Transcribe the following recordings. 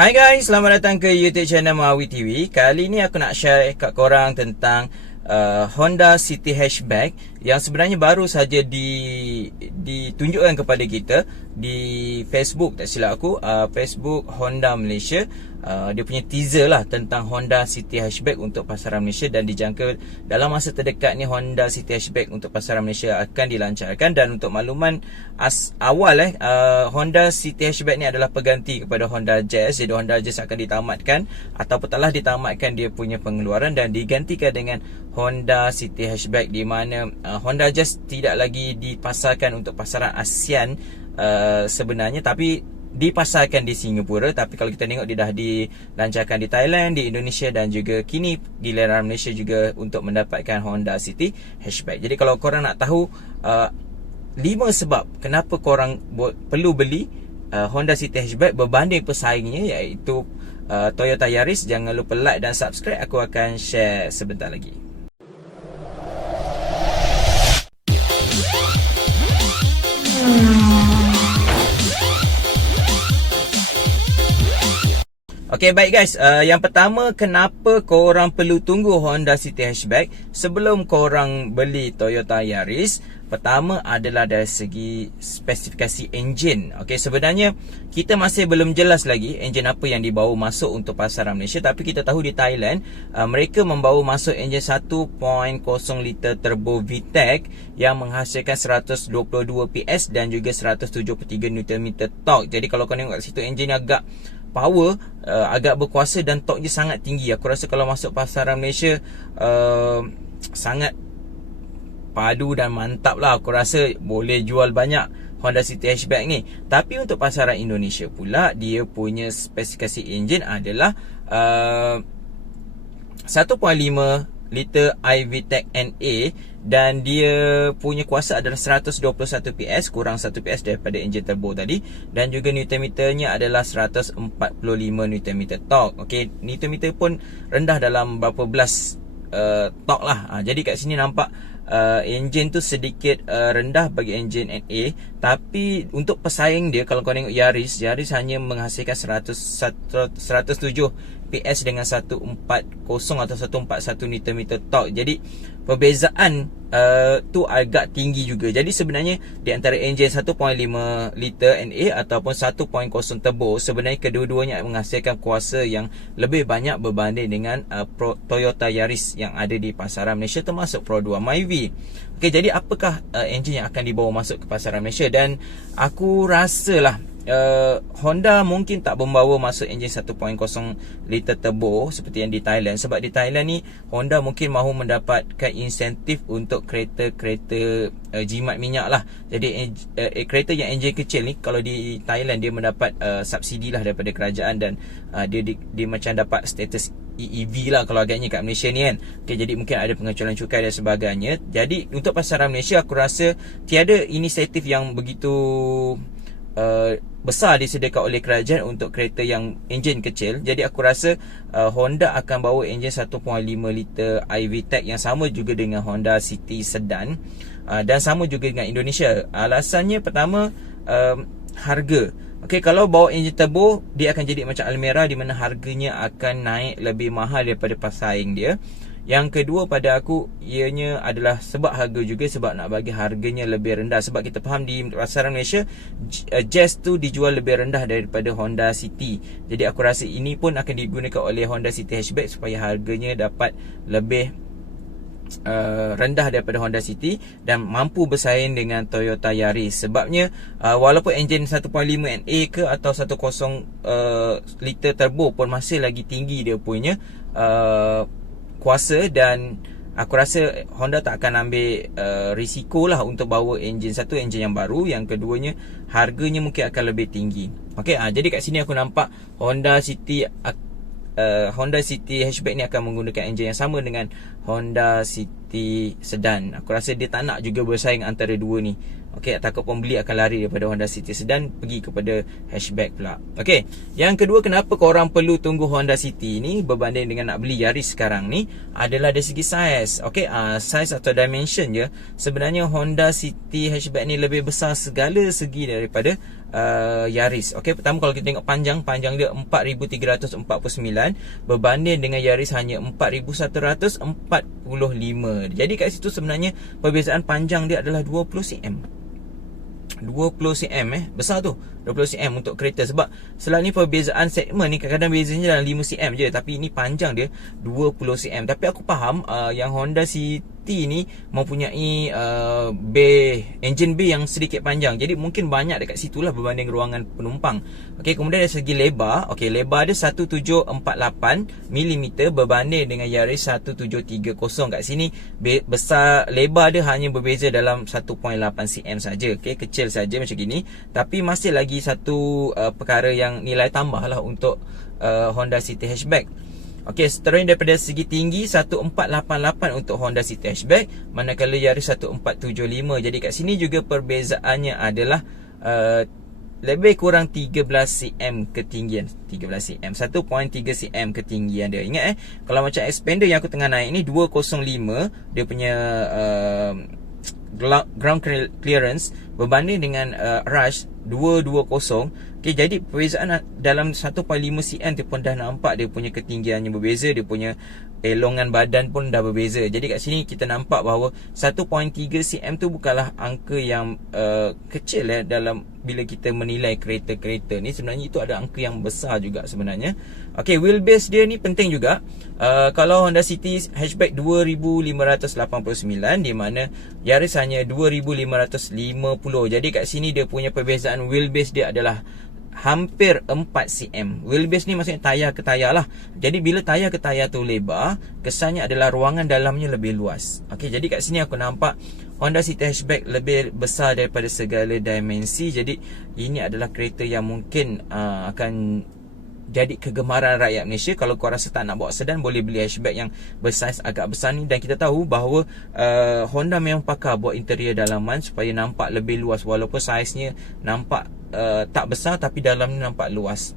Hai guys, selamat datang ke YouTube channel Mawi TV. Kali ni aku nak share kat korang tentang Honda City Hatchback yang sebenarnya baru saja ditunjukkan kepada kita di Facebook, tak silap aku, Facebook Honda Malaysia. Dia punya teaser lah tentang Honda City Hatchback untuk pasaran Malaysia, dan dijangka dalam masa terdekat ni Honda City Hatchback untuk pasaran Malaysia akan dilancarkan. Dan untuk makluman awal Honda City Hatchback ni adalah pengganti kepada Honda Jazz. Jadi Honda Jazz akan ditamatkan ataupun telah ditamatkan dia punya pengeluaran dan digantikan dengan Honda City Hatchback, di mana Honda Jazz tidak lagi dipasarkan untuk pasaran ASEAN sebenarnya, tapi dipasarkan di Singapura. Tapi kalau kita tengok, dia dah dilancarkan di Thailand, di Indonesia, dan juga kini giliran Malaysia juga untuk mendapatkan Honda City Hatchback. Jadi kalau korang nak tahu 5 sebab kenapa korang perlu beli Honda City Hatchback berbanding pesaingnya, iaitu Toyota Yaris, jangan lupa like dan subscribe. Aku akan share sebentar lagi. Okay, baik guys, yang pertama, kenapa korang perlu tunggu Honda City Hatchback sebelum korang beli Toyota Yaris? Pertama adalah dari segi spesifikasi enjin. Okay, sebenarnya kita masih belum jelas lagi enjin apa yang dibawa masuk untuk pasaran Malaysia. Tapi kita tahu di Thailand, mereka membawa masuk enjin 1.0 liter turbo VTEC yang menghasilkan 122 PS dan juga 173 Nm torque. Jadi kalau kau tengok kat situ, enjin agak power, agak berkuasa dan torque dia sangat tinggi. Aku rasa kalau masuk pasaran Malaysia sangat padu dan mantap lah. Aku rasa boleh jual banyak Honda City Hatchback ni. Tapi untuk pasaran Indonesia pula, dia punya spesifikasi enjin adalah 1.5 liter iVTEC NA, dan dia punya kuasa adalah 121 PS, kurang 1 PS daripada enjin turbo tadi, dan juga Nm nya adalah 145 Nm torque. Okey, Nm pun rendah dalam berapa belas torque lah. Jadi kat sini nampak enjin tu sedikit rendah bagi enjin NA. Tapi untuk pesaing dia, kalau kau tengok Yaris hanya menghasilkan 107 PS dengan 140 atau 141 Nm torque. Jadi perbezaan tu agak tinggi juga. Jadi sebenarnya di antara enjin 1.5 liter NA ataupun 1.0 turbo, sebenarnya kedua-duanya menghasilkan kuasa yang lebih banyak berbanding dengan Toyota Yaris yang ada di pasaran Malaysia, termasuk Pro 2 Myvi. Okey, jadi apakah enjin yang akan dibawa masuk ke pasaran Malaysia? Dan aku rasalah Honda mungkin tak membawa masuk enjin 1.0 liter turbo seperti yang di Thailand. Sebab di Thailand ni Honda mungkin mahu mendapatkan insentif untuk kereta-kereta jimat minyak lah. Jadi kereta yang enjin kecil ni, kalau di Thailand dia mendapat subsidi lah daripada kerajaan, dan dia macam dapat status EEV lah kalau agaknya kat Malaysia ni kan. Okay, jadi mungkin ada pengecualian cukai dan sebagainya. Jadi untuk pasaran Malaysia, aku rasa tiada inisiatif yang begitu besar disediakan oleh kerajaan untuk kereta yang enjin kecil. Jadi aku rasa Honda akan bawa enjin 1.5 liter iVTEC yang sama juga dengan Honda City Sedan, dan sama juga dengan Indonesia. Alasannya pertama, harga. Okey, kalau bawa enjin turbo, dia akan jadi macam Almera, di mana harganya akan naik lebih mahal daripada pesaing dia. Yang kedua pada aku, ianya adalah sebab harga juga, sebab nak bagi harganya lebih rendah. Sebab kita faham di pasaran Malaysia, Jazz tu dijual lebih rendah daripada Honda City. Jadi aku rasa ini pun akan digunakan oleh Honda City Hatchback supaya harganya dapat lebih rendah daripada Honda City dan mampu bersaing dengan Toyota Yaris. Sebabnya walaupun enjin 1.5 NA ke atau 1.0 liter turbo pun masih lagi tinggi dia punya kuasa, dan aku rasa Honda tak akan ambil risiko lah untuk bawa enjin yang baru. Yang keduanya, harganya mungkin akan lebih tinggi. Okey, jadi kat sini aku nampak Honda City Hatchback ni akan menggunakan enjin yang sama dengan Honda City Sedan. Aku rasa dia tak nak juga bersaing antara dua ni. Okey, takut pembeli akan lari daripada Honda City Sedan pergi kepada hatchback pula. Okey, yang kedua, kenapa korang perlu tunggu Honda City ni berbanding dengan nak beli Yaris sekarang ni adalah dari segi saiz. Okey, saiz atau dimension je. Sebenarnya Honda City Hatchback ni lebih besar segala segi daripada Yaris. Okey, pertama kalau kita tengok panjang dia 4349 berbanding dengan Yaris hanya 4145. Jadi kat situ sebenarnya perbezaan panjang dia adalah 20 cm. 20 cm besar tu, 20 cm untuk kereta. Sebab selain ni perbezaan segmen ni kadang-kadang bezanya dalam 5 cm je, tapi ini panjang dia 20 cm. Tapi aku faham yang Honda City ni mempunyai engine bay yang sedikit panjang, jadi mungkin banyak dekat situ lah berbanding ruangan penumpang. Okey, kemudian dari segi lebar, okey, lebar dia 1748 mm berbanding dengan Yaris 1730. Kat sini besar lebar dia hanya berbeza dalam 1.8 cm saja. Okey, kecil saja macam gini, tapi masih lagi satu perkara yang nilai tambah lah untuk Honda City Hatchback. Okey, seterusnya daripada segi tinggi 1488 untuk Honda City Hatchback, manakala Yaris 1475. Jadi kat sini juga perbezaannya adalah lebih kurang 13 cm ketinggian. 13 cm, 1.3 cm ketinggian dia. Ingat kalau macam Expander yang aku tengah naik ni 205 dia punya ground clearance berbanding dengan Rush 220. Okay, jadi perbezaan dalam 1.5 cm tu pun dah nampak dia punya ketinggiannya berbeza, dia punya elongan badan pun dah berbeza. Jadi kat sini kita nampak bahawa 1.3 cm tu bukanlah angka yang kecil dalam bila kita menilai kereta-kereta ni. Sebenarnya itu ada angka yang besar juga sebenarnya. Okay, wheelbase dia ni penting juga. Kalau Honda City Hatchback 2589, di mana Yaris hanya 2550. Jadi kat sini dia punya perbezaan wheelbase dia adalah hampir 4 cm. Wheelbase ni maksudnya tayar ke tayar lah. Jadi bila tayar ke tayar tu lebar, kesannya adalah ruangan dalamnya lebih luas. Okey, jadi kat sini aku nampak Honda City Hatchback lebih besar daripada segala dimensi. Jadi ini adalah kereta yang mungkin akan jadi kegemaran rakyat Malaysia. Kalau kau rasa tak nak bawa sedan, boleh beli hatchback yang bersaiz agak besar ni. Dan kita tahu bahawa Honda memang pakar buat interior dalaman supaya nampak lebih luas, walaupun saiznya nampak tak besar tapi dalamnya nampak luas.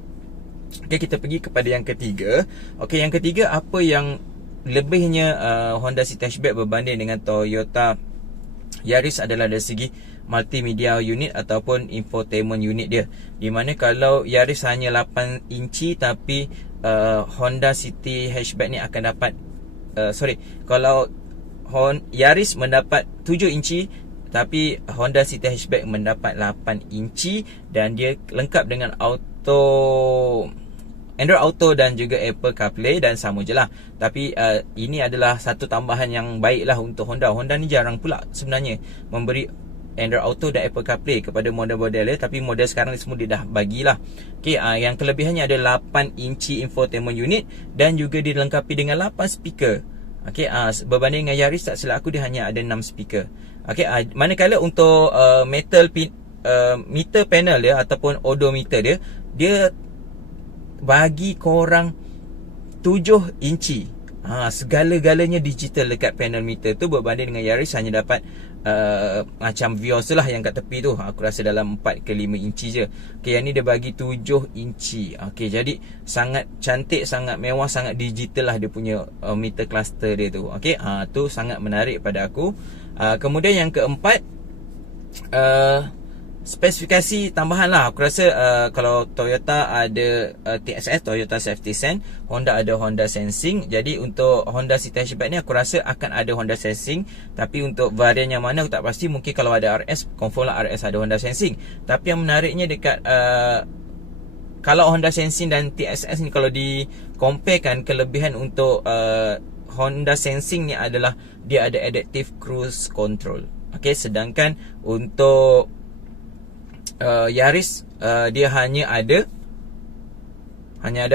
Okay, kita pergi kepada yang ketiga. Okay, yang ketiga, apa yang lebihnya Honda City Hatchback berbanding dengan Toyota Yaris adalah dari segi multimedia unit ataupun infotainment unit dia. Di mana kalau Yaris hanya 8 inci, tapi Honda City Hatchback ni akan dapat kalau Yaris mendapat 7 inci, tapi Honda City Hatchback mendapat 8 inci. Dan dia lengkap dengan Android Auto dan juga Apple CarPlay, dan sama je lah. Tapi ini adalah satu tambahan yang baik lah untuk Honda. Honda ni jarang pula sebenarnya memberi Android Auto dan Apple CarPlay kepada model-model dia, tapi model sekarang ni semua dia dah bagilah. Okay, yang kelebihannya ada 8 inci infotainment unit dan juga dilengkapi dengan 8 speaker. Okay, berbanding dengan Yaris, tak silap aku, dia hanya ada 6 speaker. Okay, manakala untuk meter panel dia ataupun odometer dia bagi korang 7 inci. Segala-galanya digital dekat panel meter tu, berbanding dengan Yaris hanya dapat macam Vios tu lah yang kat tepi tu. Aku rasa dalam 4 ke 5 inci je. Okay, yang ni dia bagi 7 inci. Okay, jadi sangat cantik, sangat mewah, sangat digital lah dia punya meter cluster dia tu. Okay, tu sangat menarik pada aku. Kemudian yang keempat, spesifikasi tambahan lah. Aku rasa kalau Toyota ada TSS, Toyota Safety Sense, Honda ada Honda Sensing. Jadi untuk Honda City Hatchback ni aku rasa akan ada Honda Sensing, tapi untuk varian yang mana aku tak pasti. Mungkin kalau ada RS, confirm lah RS ada Honda Sensing. Tapi yang menariknya dekat kalau Honda Sensing dan TSS ni, kalau di comparekan, kelebihan untuk Honda Sensing ni adalah dia ada adaptive cruise control. Okay, sedangkan untuk Yaris dia hanya ada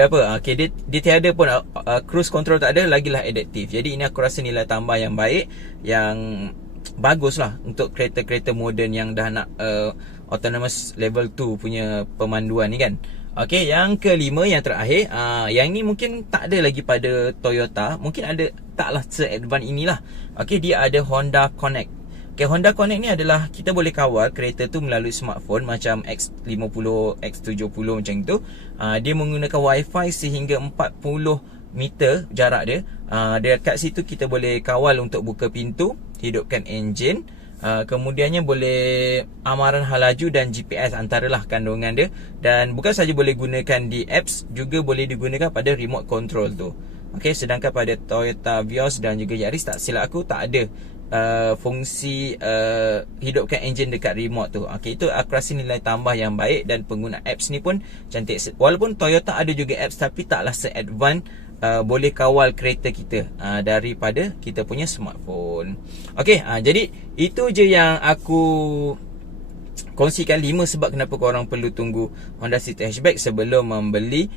apa? Okay, dia tiada pun cruise control, tak ada, lagilah adaptive. Jadi ini aku rasa nilai tambah yang baik, yang bagus lah untuk kereta-kereta moden yang dah nak autonomous level 2 punya pemanduan ni kan. Okay, yang kelima, yang terakhir, yang ni mungkin tak ada lagi pada Toyota. Mungkin ada, taklah se-advance inilah. Okay, dia ada Honda Connect. Okay, Honda Connect ni adalah kita boleh kawal kereta tu melalui smartphone macam X50, X70 macam tu. Dia menggunakan Wi-Fi sehingga 40 meter jarak dia. Dekat situ kita boleh kawal untuk buka pintu, hidupkan enjin, Kemudiannya boleh amaran hal laju dan GPS antaralah kandungan dia. Dan bukan saja boleh gunakan di apps, juga boleh digunakan pada remote control tu. Okey, sedangkan pada Toyota Vios dan juga Yaris, tak silap aku, tak ada fungsi hidupkan enjin dekat remote tu. Okey, itu aku rasa nilai tambah yang baik, dan pengguna apps ni pun cantik. Walaupun Toyota ada juga apps, tapi taklah se-advance boleh kawal kereta kita daripada kita punya smartphone. Okey, jadi itu je yang aku kongsikan 5 sebab kenapa korang perlu tunggu Honda City Hatchback sebelum membeli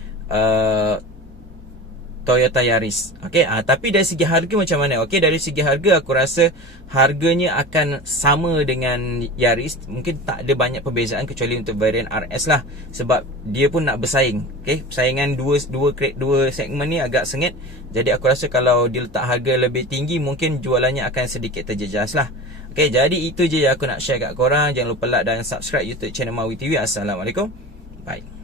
Toyota Yaris. Okey, tapi dari segi harga macam mana? Okey, dari segi harga aku rasa harganya akan sama dengan Yaris. Mungkin tak ada banyak perbezaan kecuali untuk varian RS lah, sebab dia pun nak bersaing. Okey, persaingan dua segmen ni agak sengit. Jadi aku rasa kalau dia letak harga lebih tinggi, mungkin jualannya akan sedikit terjejas lah. Okey, jadi itu je yang aku nak share kat korang. Jangan lupa like dan subscribe YouTube channel Mawi TV. Assalamualaikum. Bye.